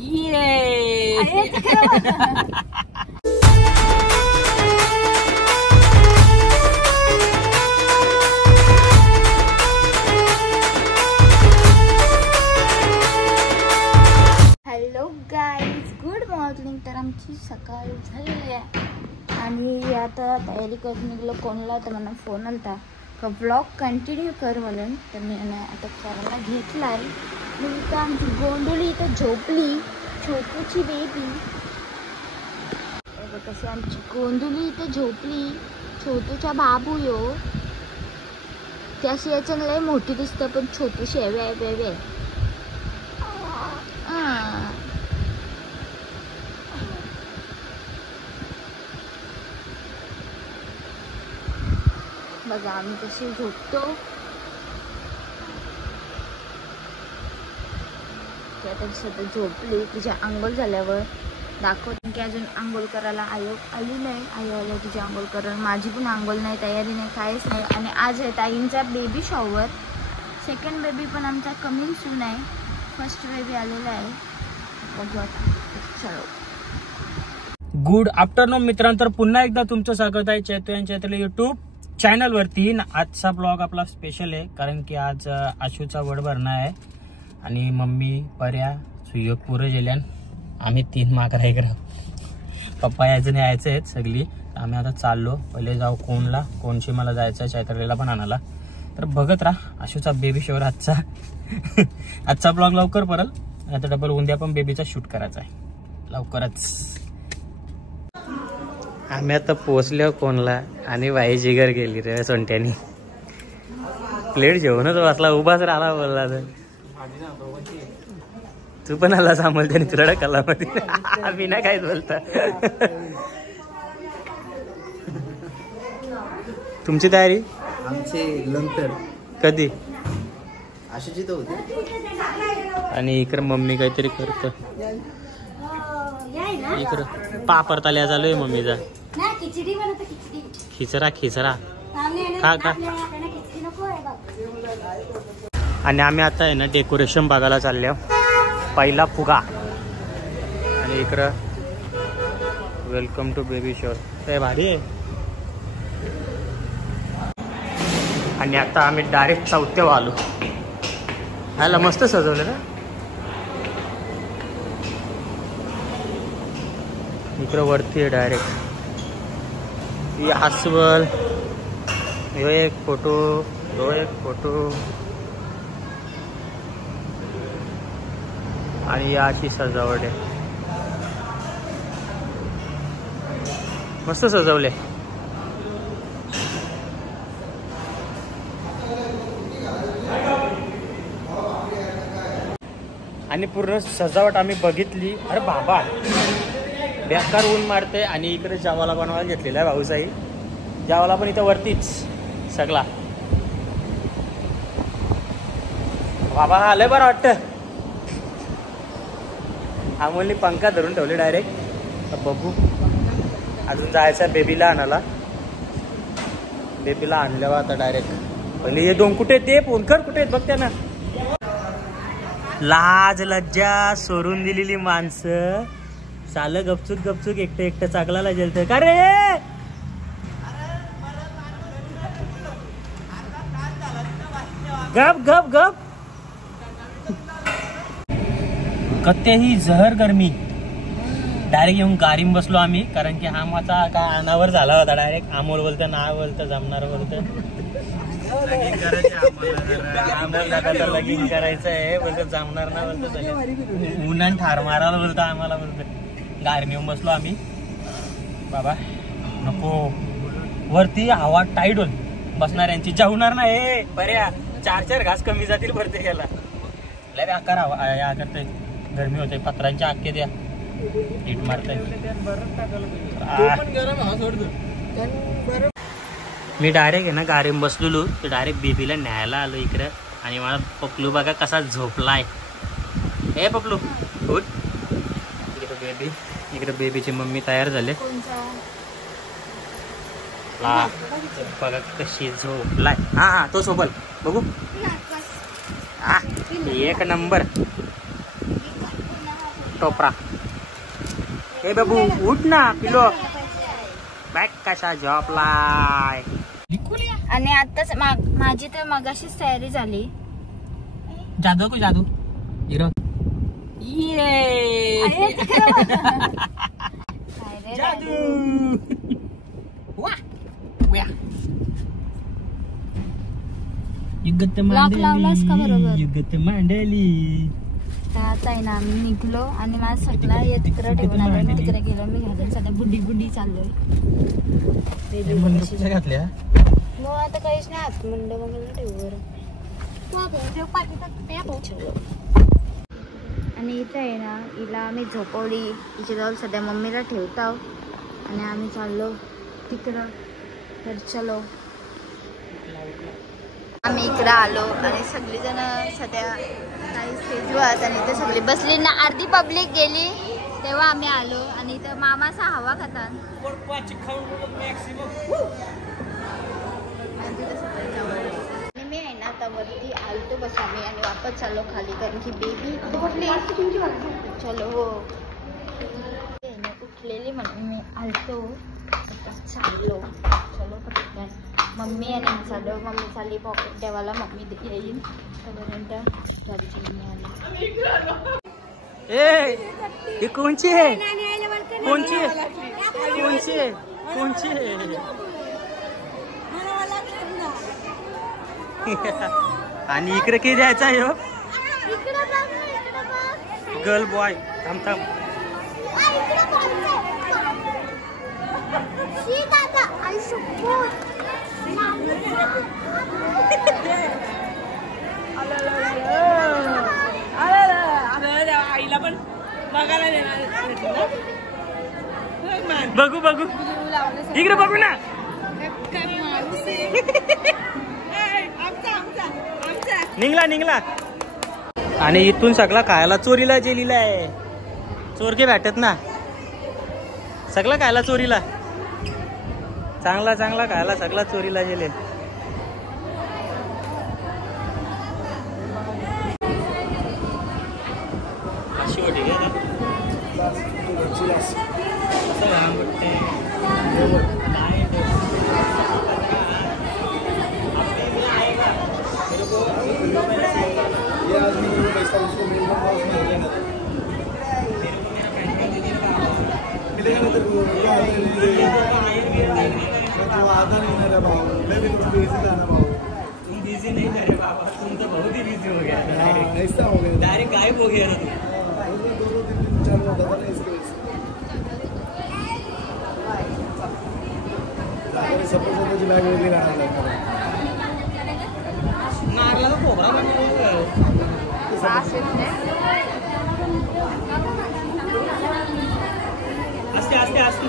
Hello guys, good morning. तर आमची सकाळ झालेली आहे आणि आता तयारी करून निघलो. कोणला तर मला फोन आलता का ब्लॉग कंटिन्यू कर म्हणून. तर मी आता करायला घेतला आहे. मग इथं आमची गोंडोली इथं झोपली, छोटूची बेबी. कशी आमची गोंडोली इथं झोपली, छोटूचा बाबू यो. त्याशी याच्या लय मोठी दिसतं पण छोटूशी आहे. वे वे वे बघा आम्ही कशी झोपतो. ती आता सध्या झोपली. तिच्या आंघोळ झाल्यावर दाखवते की अजून आंघोळ करायला आली नाही. आई आल्या तिची आंघोळ करायला. माझी पण आंघोळ नाही, तयारी नाही, काहीच नाही. आणि आज आहे ताईंचा बेबी शॉवर. सेकंड बेबी पण आमचा कमिंग सून आहे. फर्स्ट बेबी आलेला आहे. बघू आता. चलो. गुड आफ्टरनून मित्रांनो. तर पुन्हा एकदा तुमचं स्वागत आहे चैतू यांच्या युट्यूब चॅनल वरती. आजचा ब्लॉग आपला स्पेशल आहे कारण की आज आशूचा वड भरणा आहे आणि मम्मी पर्या सुयोग पुरं गेल्यान. आम्ही 3 माकरा इकडं. पप्पा यायचं नाही यायचं आहेत सगळी. आम्ही आता चाललो. पहिले जाऊ कोणला. कोणशी मला जायचं आहे, चैतरलेला पण आणायला. तर बघत राहा आशूचा बेबी शोवर आजचा. आजचा ब्लॉग लवकर परल. आता डबल उद्या पण बेबीचा शूट करायचा आहे लवकरच. आम्ही आता पोहोचलो कोणला आणि बाई जिगर गेली रे सोंट्यानी. प्लेट जेवणच वाचला, उभाच राहिला. बोलला तर तू पण आला सांभाळ त्याने तुला कलामध्ये. आम्ही ना काहीच बोलता. तुमची तयारी आमचे नंतर कधी अशीच तर होती. आणि इकडं मम्मी काहीतरी करत. इकडं पापड ताल्या चालू आहे मम्मीचा. खिचरा खिचरा खा खा. आणि आम्ही आता आहे ना डेकोरेशन बघायला चाललो. पहिला फुगा आणि इकडं वेलकम टू बेबी शोर. ते भारी आहे. आणि आता आम्ही डायरेक्ट चौथ्यावर आलो. ह्याला मस्त सजवलं ना. इकडं वरती आहे डायरेक्ट. ही अस्वल, ह्यो एक फोटो, तो एक फोटो आणि या अशी सजावट आहे. मस्त सजवले. आणि पूर्ण सजावट आम्ही बघितली. अरे बाबा बेकार ऊन मारते. आणि इकडे जावाला बनवायला घेतलेला आहे भाऊसाई. जावाला पण इथं वरतीच सगळा. बाबा आलंय बरं वाटतं. अमोलनी पंखा धरून ठेवले डायरेक्ट. बघू अजून जायचं बेबीला आणायला. बेबीला आणल्यावर आता डायरेक्ट. पहिले हे 2 कुठे ते फोन कर कुठे बघ त्यांना. लाज लज्जा सोडून दिलेली माणसं चाल गपचूक गपचूक एकटं एकटं चाकलाला गेलत का रे. गप गप गप. कत्तेही जहर गरमी. डायरेक्ट येऊन गाडीम बसलो आम्ही कारण की आमाचा काय अनावर झाला होता. डायरेक्ट अमोल बोलतं ना बोलतं जमणार बोलतं. लगीन करायचं आहे बोलतं जमणार ना बोलतं. उन्हान ठार मारायला बोलतं आम्हाला बोलतं. गाडी येऊन बसलो आम्ही. बाबा नको वरती हवा टाईट होल बसणाऱ्यांची जेवणार ना. हे पर्या 4-4 घास कमी जातील भरते गेला. लय आकार हवा या करते. गरमी होते. पत्रांच्या आख्खे द्या हिट मारताय. मी डायरेक्ट आहे ना गाडीत बसलेलो. तर डायरेक्ट बेबीला न्यायला आलो इकडं. आणि मला पपलू बघा कसा झोपलाय. हे पपलू उठ. इकडे बेबी. इकडे बेबीची मम्मी तयार झाले. हा बघा कशी झोपलाय. हा तो सोबल बघू. हा एक नंबर. टोपरा. हे बाबू उठ ना पिलो. बॅग कशा झोपलाय. आणि आताच माझी तर मगाशीच तयारी झाली. जादू को जादू हिरो ये जादू वा वा युगत लावलास का बरोबर? युगत मांडली. तर आता आहे ना आम्ही निघलो आणि माझा सगळा हे तिकडे ठेवून आलो. मी तिकडे गेलो. मी घालून सध्या बुड्डी चाललोय. घातल्या मग आता काहीच नाही आतमंड वगैरे ठेवू बरं. आणि इथं आहे ना हिला आम्ही झोपवली. तिच्याजवळ सध्या मम्मीला ठेवतो आणि आम्ही चाललो तिकडं. तर चलो आम्ही इकडं आलो आणि सगळीजण सध्या काही स्टेजवर आणि इथं सगळी बसली ना. अर्धी पब्लिक गेली तेव्हा आम्ही आलो आणि इथं मामाचा हवा खातात. आणि मी आहे ना आता वरती आलतो बस आम्ही आणि वापस चाललो खाली कारण की बेबी चलो हो उठलेली म्हणून मी आलतो चाललो. चलो पटकन मम्मी आणि चाललो. मम्मी चालली पॉकेट ठेवायला. मम्मी येईल तोपर्यंत गाडीची मम्मी आली. ए कोणची आहे कोणची कोणची कोणची आणि इकडे किती द्यायचा आहे हो गर्ल बॉय. थांब थांब आईला पण बघायला बघू बघू इकडे बघू ना. निघला निघला. आणि इथून सगळा खायला चोरीला जेलीला आहे. चोरके भेटत ना सगळा खायला चोरीला. चांगला चांगला खायला सगळा चोरीला गेले. अशी वाटी घ्या बिजी नहीं करे बाबा. तुम तो बहुत ही बिजी हो गया. ऐसा हो गया डायरेक्ट गायब हो गया ना. मारला तो खोबरा आस्ते आस्ते आस्ते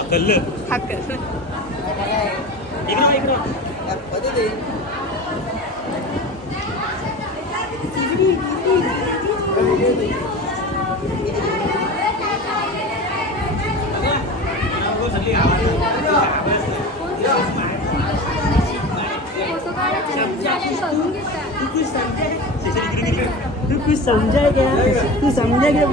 अकल इकडं इकडं तू कुछ समझा क्या? तू समझा क्या?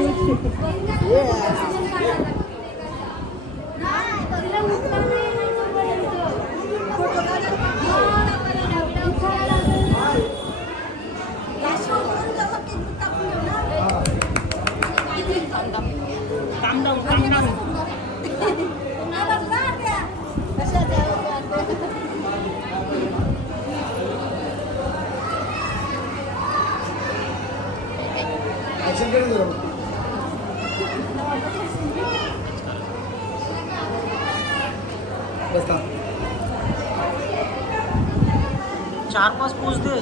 चार पाच पोच दे.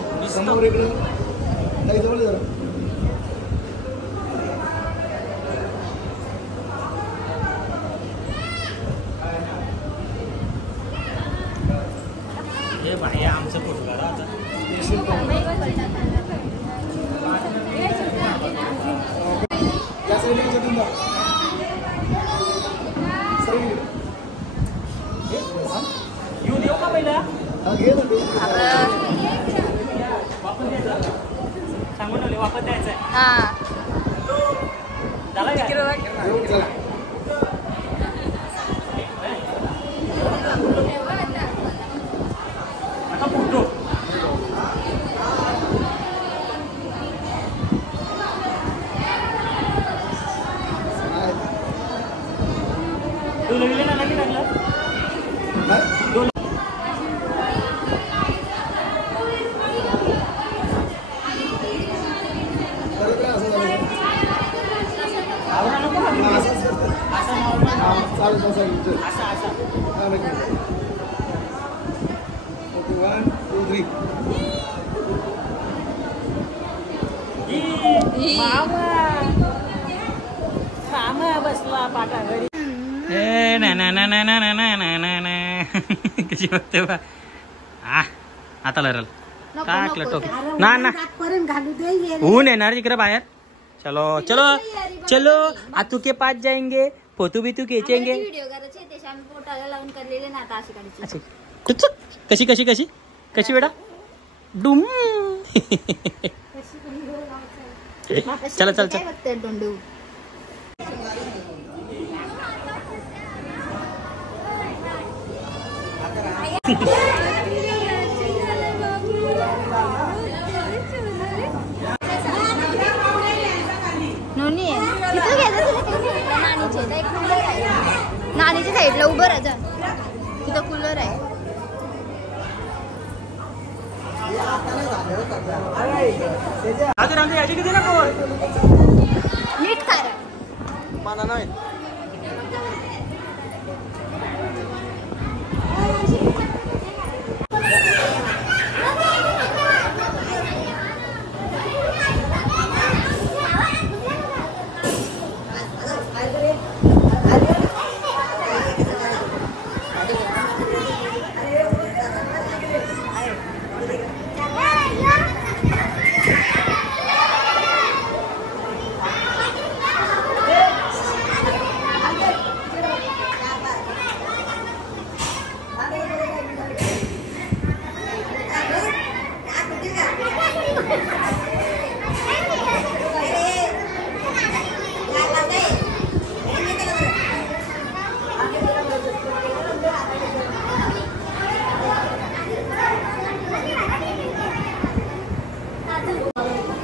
हे भाई आमचं फोटो काढा आता. येऊन येऊ का पहिला सांगून वापस द्यायचं. मामा बसला पाटा घरी. कशी बघते बा. आता लरल टाकलं टोक ना ना ऊन येणार इकडे बाहेर. चलो चलो चलो आतू के पास जाएंगे फोटो भी तू खींचेंगे. व्हिडिओ करायचे त्याच्या आम्ही पोटाला लावून करलेले ना आता अशी काढायची. कशी कशी कशी कशी बेटा डुम. चला चल चल. काय बघताय दोंडू. नोनी नानीच्या साईडला उभं राहा. तिथं कूलर आहे. नीट करा.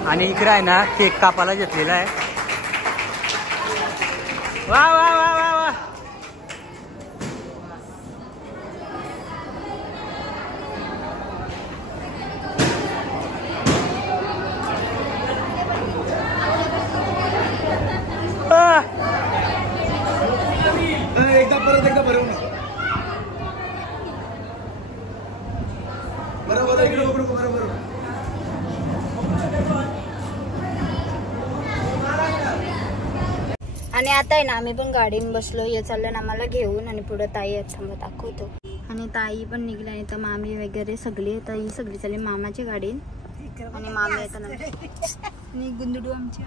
आणि इकडे आहे ना केक कापायला घेतलेला आहे. वा वा वा वा वा. एकदा परत एकदा बरोबर बरोबर इकडे बरोबर. आणि आता आहे ना आम्ही पण गाडीने बसलो. हे चाललं ना आम्हाला घेऊन आणि पुढे ताई आहेत थांबा दाखवतो. आणि ताई पण निघली आणि तर मामी वगैरे सगळी ताई सगळी चालली मामाची गाडी आणि मामी येताना आणि गुंदडू आमची